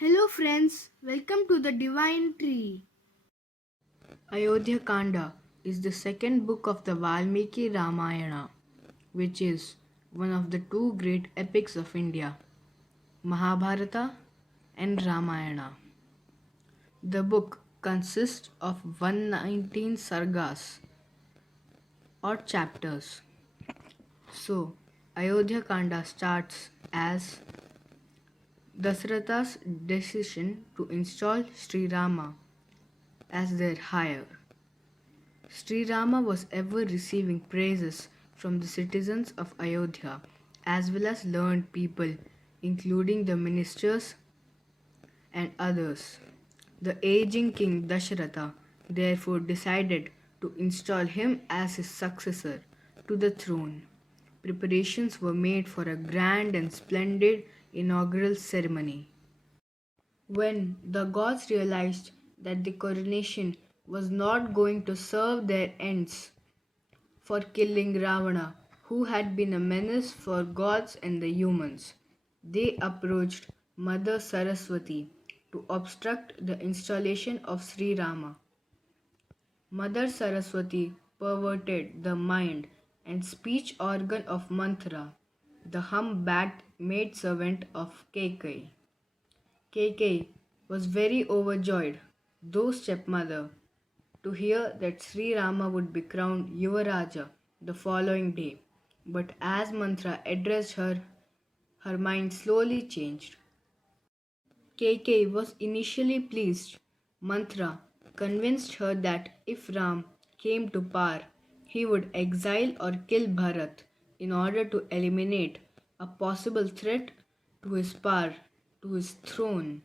Hello friends, welcome to the Divine Tree. Ayodhya Kanda is the second book of the Valmiki Ramayana, which is one of the two great epics of India, Mahabharata and Ramayana. The book consists of 119 sargas or chapters. So, Ayodhya Kanda starts as Dasratha's decision to install Sri Rama as their heir. Sri Rama was ever receiving praises from the citizens of Ayodhya as well as learned people, including the ministers and others. The aging king Dasharatha therefore decided to install him as his successor to the throne. Preparations were made for a grand and splendid inaugural ceremony. When the gods realized that the coronation was not going to serve their ends for killing Ravana, who had been a menace for gods and the humans, they approached Mother Saraswati to obstruct the installation of Sri Rama. Mother Saraswati perverted the mind and speech organ of Manthara, the humpbacked maidservant of Kekai. Keikei was very overjoyed, though stepmother, to hear that Sri Rama would be crowned Yuvaraja the following day. But as Mantra addressed her, her mind slowly changed. Keikei was initially pleased. Mantra convinced her that if Ram came to power, he would exile or kill Bharat in order to eliminate a possible threat to his power, to his throne.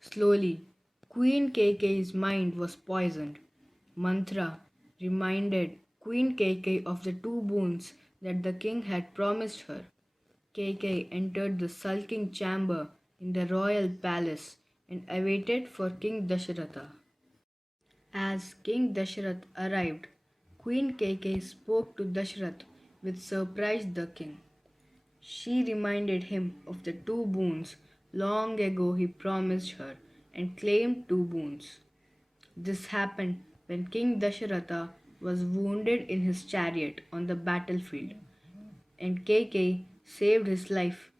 Slowly, Queen Keikei's mind was poisoned. Mantra reminded Queen Keikei of the two boons that the king had promised her. Keikei entered the sulking chamber in the royal palace and awaited for King Dasharatha. As King Dasharath arrived, Queen Keikei spoke to Dasharath which surprised the king. She reminded him of the two boons long ago he promised her and claimed two boons. This happened when King Dasharatha was wounded in his chariot on the battlefield, and Keikei saved his life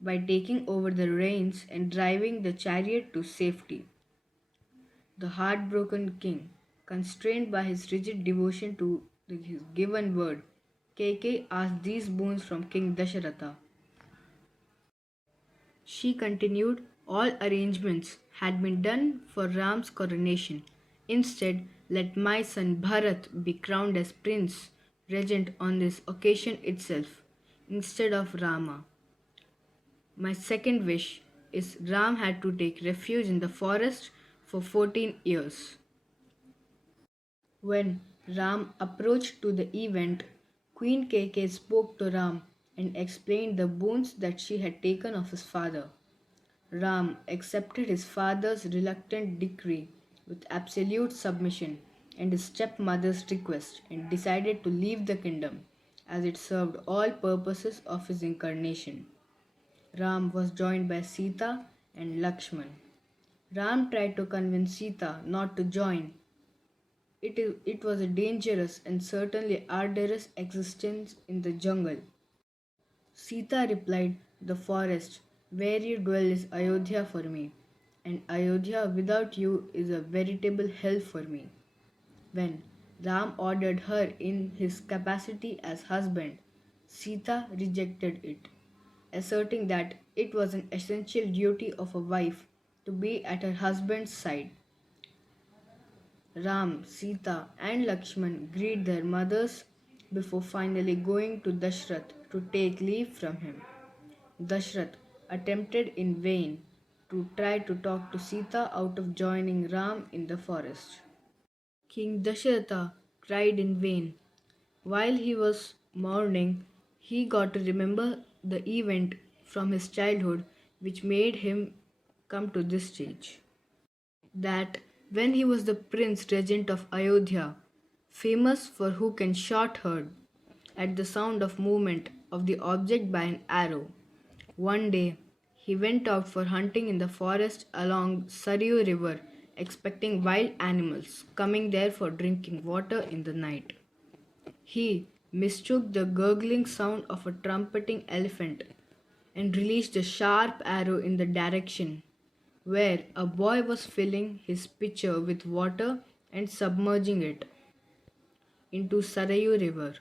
by taking over the reins and driving the chariot to safety. The heartbroken king, constrained by his rigid devotion to his given word, Keikei asked these boons from King Dasharatha. She continued, all arrangements had been done for Ram's coronation. Instead, let my son Bharat be crowned as prince regent on this occasion itself, instead of Rama. My second wish is Ram had to take refuge in the forest for 14 years. When Ram approached to the event, Queen Keikei spoke to Ram and explained the boons that she had taken of his father. Ram accepted his father's reluctant decree with absolute submission and his stepmother's request and decided to leave the kingdom as it served all purposes of his incarnation. Ram was joined by Sita and Lakshman. Ram tried to convince Sita not to join. It was a dangerous and certainly arduous existence in the jungle. Sita replied, the forest where you dwell is Ayodhya for me, and Ayodhya without you is a veritable hell for me. When Ram ordered her in his capacity as husband, Sita rejected it, asserting that it was an essential duty of a wife to be at her husband's side. Ram, Sita, and Lakshman greet their mothers before finally going to Dashrath to take leave from him. Dashrath attempted in vain to try to talk to Sita out of joining Ram in the forest. King Dasharatha tried in vain. While he was mourning, he got to remember the event from his childhood which made him come to this stage. That when he was the prince regent of Ayodhya, famous for who can shot heard, at the sound of movement of the object by an arrow, one day He went out for hunting in the forest along Saryu River, expecting wild animals coming there for drinking water in the night. He mistook the gurgling sound of a trumpeting elephant and released a sharp arrow in the direction where a boy was filling his pitcher with water and submerging it into Sarayu River.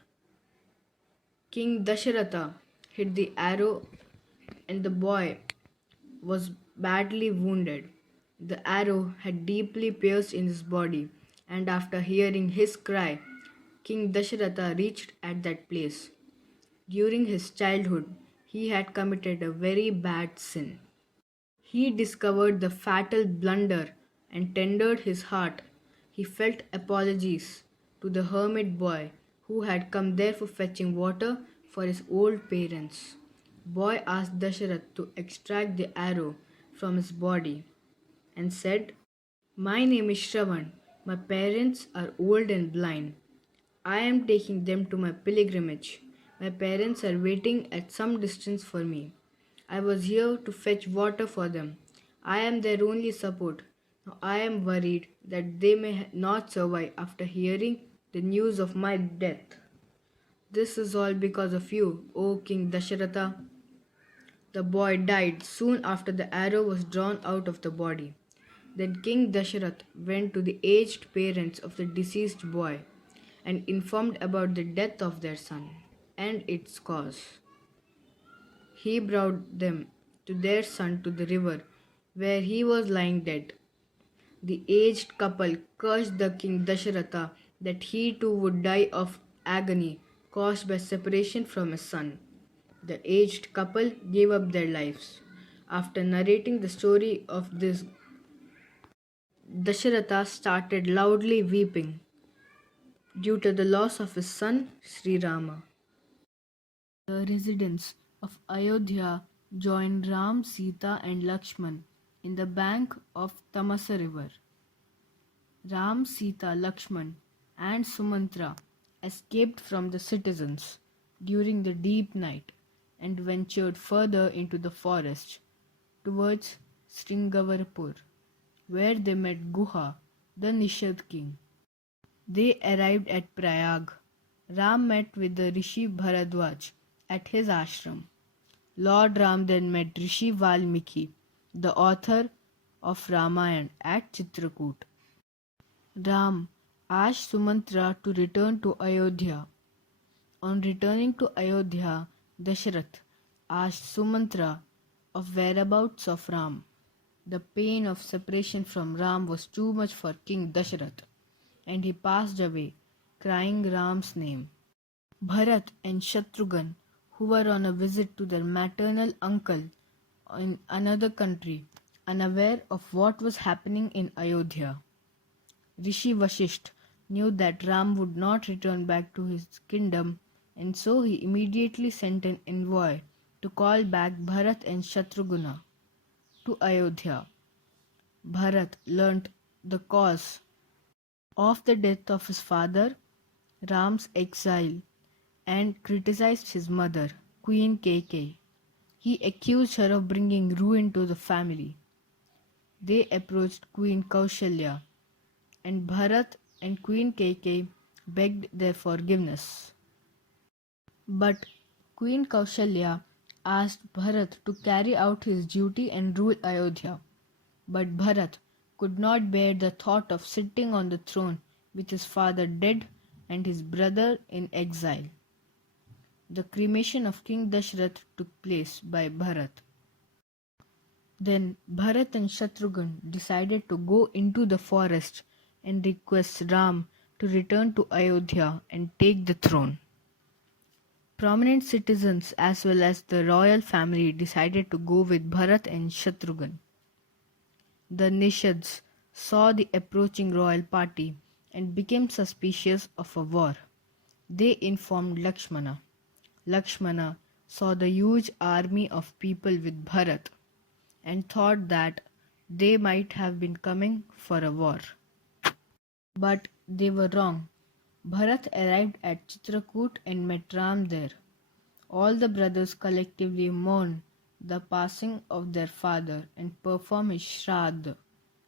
King Dasharatha hit the arrow and the boy was badly wounded. The arrow had deeply pierced in his body, and after hearing his cry, King Dasharatha reached at that place. During his childhood, he had committed a very bad sin. He discovered the fatal blunder and tendered his heart. He felt apologies to the hermit boy who had come there for fetching water for his old parents. Boy asked Dasharath to extract the arrow from his body and said, "My name is Shravan. My parents are old and blind. I am taking them to my pilgrimage. My parents are waiting at some distance for me. I was here to fetch water for them. I am their only support. Now I am worried that they may not survive after hearing the news of my death. This is all because of you, O King Dasharatha." The boy died soon after the arrow was drawn out of the body. Then King Dasharath went to the aged parents of the deceased boy and informed about the death of their son and its cause. He brought them to their son to the river where he was lying dead. The aged couple cursed the king Dasharatha that he too would die of agony caused by separation from his son. The aged couple gave up their lives. After narrating the story of this, Dasharatha started loudly weeping due to the loss of his son Sri Rama. The residents of Ayodhya joined Ram, Sita, and Lakshman in the bank of Tamasa river. Ram, Sita, Lakshman, and Sumantra escaped from the citizens during the deep night and ventured further into the forest towards Sringavarapur, where they met Guha, the Nishad king. They arrived at Prayag. Ram met with the Rishi Bharadwaj at his ashram. Lord Ram then met Rishi Valmiki, the author of Ramayana, at Chitrakoot. Ram asked Sumantra to return to Ayodhya. On returning to Ayodhya, Dasharath asked Sumantra of whereabouts of Ram. The pain of separation from Ram was too much for King Dasharath, and he passed away, crying Ram's name. Bharat and Shatrughan, who were on a visit to their maternal uncle in another country, unaware of what was happening in Ayodhya. Rishi Vashisht knew that Ram would not return back to his kingdom, and so he immediately sent an envoy to call back Bharat and Shatrughna to Ayodhya. Bharat learnt the cause of the death of his father, Ram's exile, and criticized his mother, Queen Kaikeyi. He accused her of bringing ruin to the family. They approached Queen Kaushalya, and Bharat and Queen Kaikeyi begged their forgiveness. But Queen Kaushalya asked Bharat to carry out his duty and rule Ayodhya. But Bharat could not bear the thought of sitting on the throne with his father dead and his brother in exile. The cremation of King Dashrath took place by Bharat. Then Bharat and Shatrughan decided to go into the forest and request Ram to return to Ayodhya and take the throne. Prominent citizens as well as the royal family decided to go with Bharat and Shatrughan. The Nishads saw the approaching royal party and became suspicious of a war. They informed Lakshmana. Lakshmana saw the huge army of people with Bharat and thought that they might have been coming for a war. But they were wrong. Bharat arrived at Chitrakoot and met Ram there. All the brothers collectively mourned the passing of their father and perform his shraddha,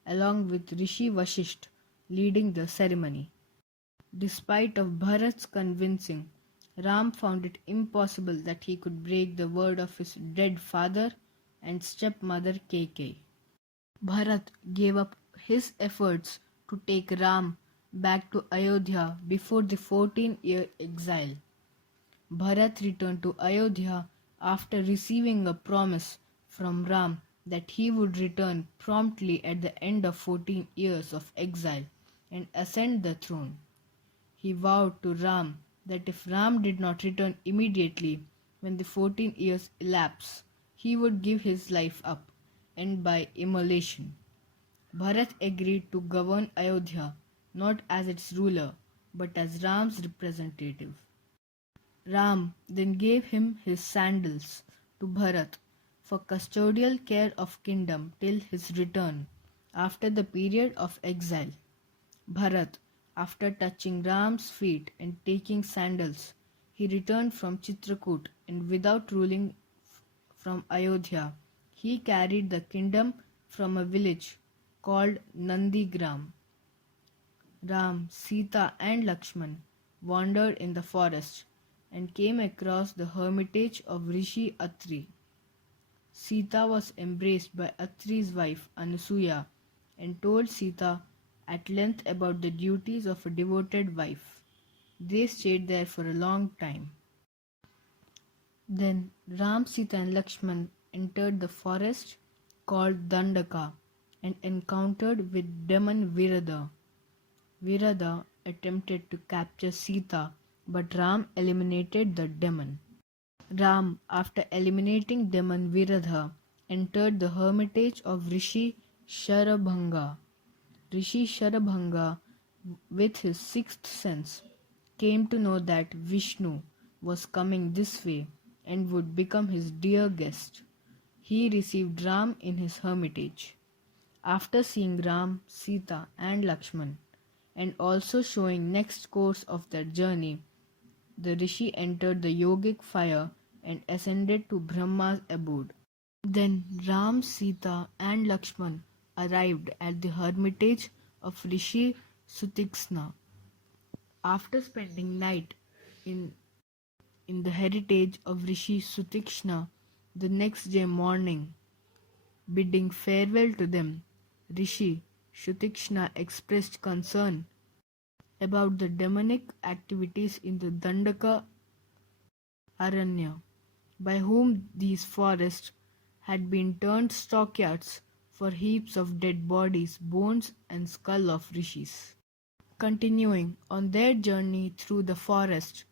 along with Rishi Vashisht leading the ceremony. Despite of Bharat's convincing, Ram found it impossible that he could break the word of his dead father and stepmother Kaikeyi. Bharat gave up his efforts to take Ram back to Ayodhya before the 14-year exile. Bharat returned to Ayodhya after receiving a promise from Ram that he would return promptly at the end of 14 years of exile and ascend the throne. He vowed to Ram that if Ram did not return immediately when the 14 years elapsed, he would give his life up, and by immolation. Bharat agreed to govern Ayodhya not as its ruler but as Ram's representative. Ram then gave him his sandals to Bharat for custodial care of kingdom till his return after the period of exile. Bharat, after touching Ram's feet and taking sandals, he returned from Chitrakoot and without ruling from Ayodhya, he carried the kingdom from a village called Nandigram. Ram, Sita, and Lakshman wandered in the forest and came across the hermitage of Rishi Atri. Sita was embraced by Atri's wife Anasuya and told Sita at length about the duties of a devoted wife. They stayed there for a long time. Then Ram, Sita, and Lakshman entered the forest called Dandaka and encountered with demon Virada. Virada attempted to capture Sita, but Ram eliminated the demon. Ram, after eliminating demon Virada, entered the hermitage of Rishi Sharabhanga. Rishi Sharabhanga, with his sixth sense, came to know that Vishnu was coming this way and would become his dear guest. He received Ram in his hermitage. After seeing Ram, Sita, and Lakshman, and also showing next course of their journey, the Rishi entered the yogic fire and ascended to Brahma's abode. Then Ram, Sita, and Lakshman arrived at the hermitage of Rishi Sutiksna. After spending night in, in the heritage of Rishi Sutiksna, the next day morning, bidding farewell to them, Rishi Shutikshna expressed concern about the demonic activities in the Dandaka Aranya, by whom these forests had been turned stockyards for heaps of dead bodies, bones, and skull of rishis. Continuing on their journey through the forest,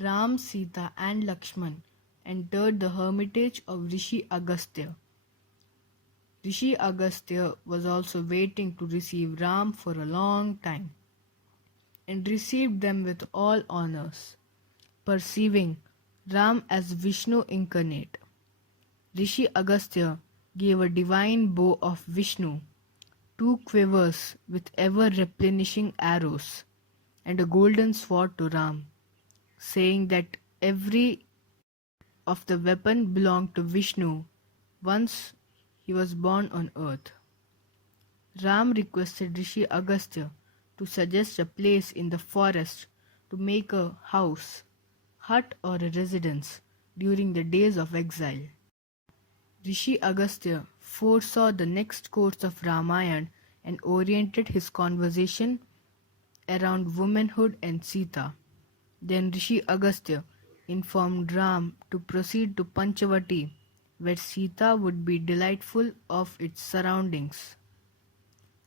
Ram, Sita, and Lakshman entered the hermitage of Rishi Agastya. Rishi Agastya was also waiting to receive Ram for a long time and received them with all honors, perceiving Ram as Vishnu incarnate. Rishi Agastya gave a divine bow of Vishnu, 2 quivers with ever replenishing arrows, and a golden sword to Ram, saying that every of the weapon belonged to Vishnu once he was born on earth. Ram requested Rishi Agastya to suggest a place in the forest to make a house, hut, or a residence during the days of exile. Rishi Agastya foresaw the next course of Ramayana and oriented his conversation around womanhood and Sita. Then Rishi Agastya informed Ram to proceed to Panchavati, where Sita would be delightful of its surroundings.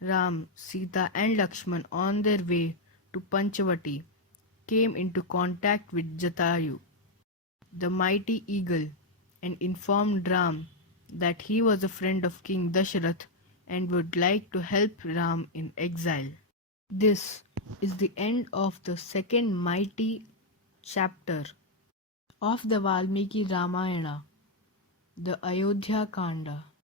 Ram, Sita, and Lakshman on their way to Panchavati came into contact with Jatayu, the mighty eagle, and informed Ram that he was a friend of King Dasharath and would like to help Ram in exile. This is the end of the second mighty chapter of the Valmiki Ramayana, the Ayodhya Kanda.